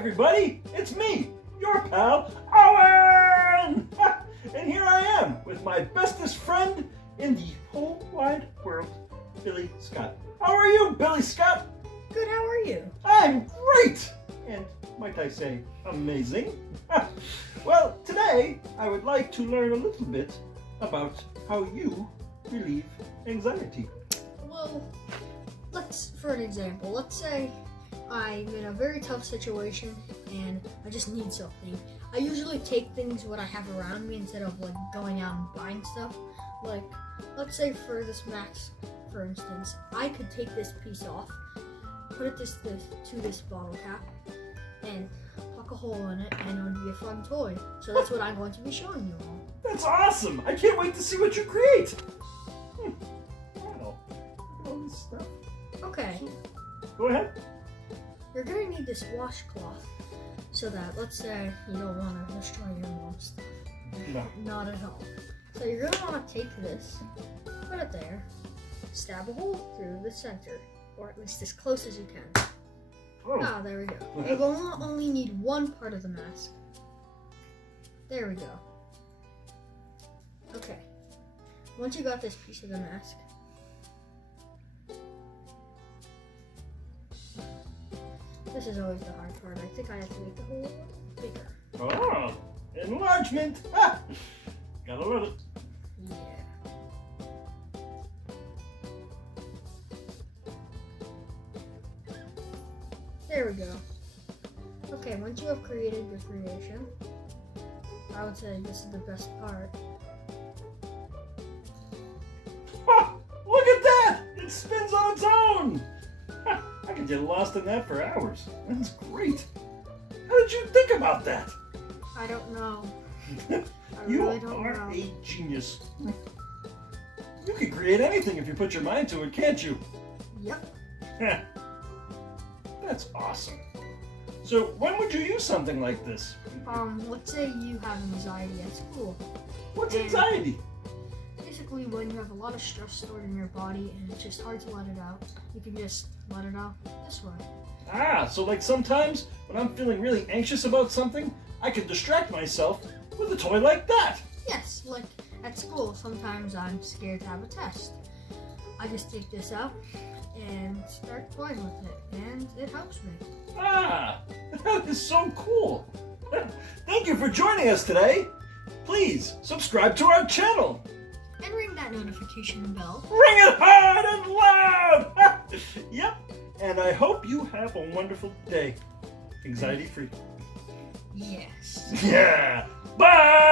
everybody, it's me, your pal, Owen! And here I am with my bestest friend in the whole wide world, Billy Scott. How are you, Billy Scott? Good, how are you? I'm great! And might I say, amazing. Well, today I would like to learn a little bit about how you relieve anxiety. Well, for an example, let's say I'm in a very tough situation and I just need something. I usually take things what I have around me instead of like going out and buying stuff. Like, let's say for this mask, for instance, I could take this piece off, put it to this bottle cap, and poke a hole in it, and it would be a fun toy. So that's what I'm going to be showing you all. That's awesome! I can't wait to see what you create! Wow, look at all this stuff. Okay. Go ahead. You're gonna need this washcloth so that, let's say, you don't want to destroy your mom's stuff. No. Not at all. So you're gonna want to take this, put it there, stab a hole through the center, or at least as close as you can. Oh. There we go. You will only need one part of the mask. There we go. Okay. Once you got this piece of the mask, this is always the hard part. I think I have to make the hole bigger. Oh, enlargement! Ha! Gotta love it. Yeah. There we go. Okay, once you have created your creation, I would say this is the best part. Ha! Look at that! It spins on its own! Ha! I could get lost in that for hours. That's great. How did you think about that? I don't know. You really don't are know. a genius. You can create anything if you put your mind to it, can't you? Yep. Heh. That's awesome. So when would you use something like this? Let's say you have anxiety at school. What's And- anxiety? Basically, when you have a lot of stress stored in your body and it's just hard to let it out, you can just let it out this way. Ah, so like sometimes when I'm feeling really anxious about something, I can distract myself with a toy like that. Yes, like at school, sometimes I'm scared to have a test. I just take this out and start playing with it, and it helps me. Ah, that is so cool. Thank you for joining us today. Please subscribe to our channel. And ring that notification bell. Ring it hard and loud. Yep. And I hope you have a wonderful day. Anxiety free. Yes. Yeah. Bye.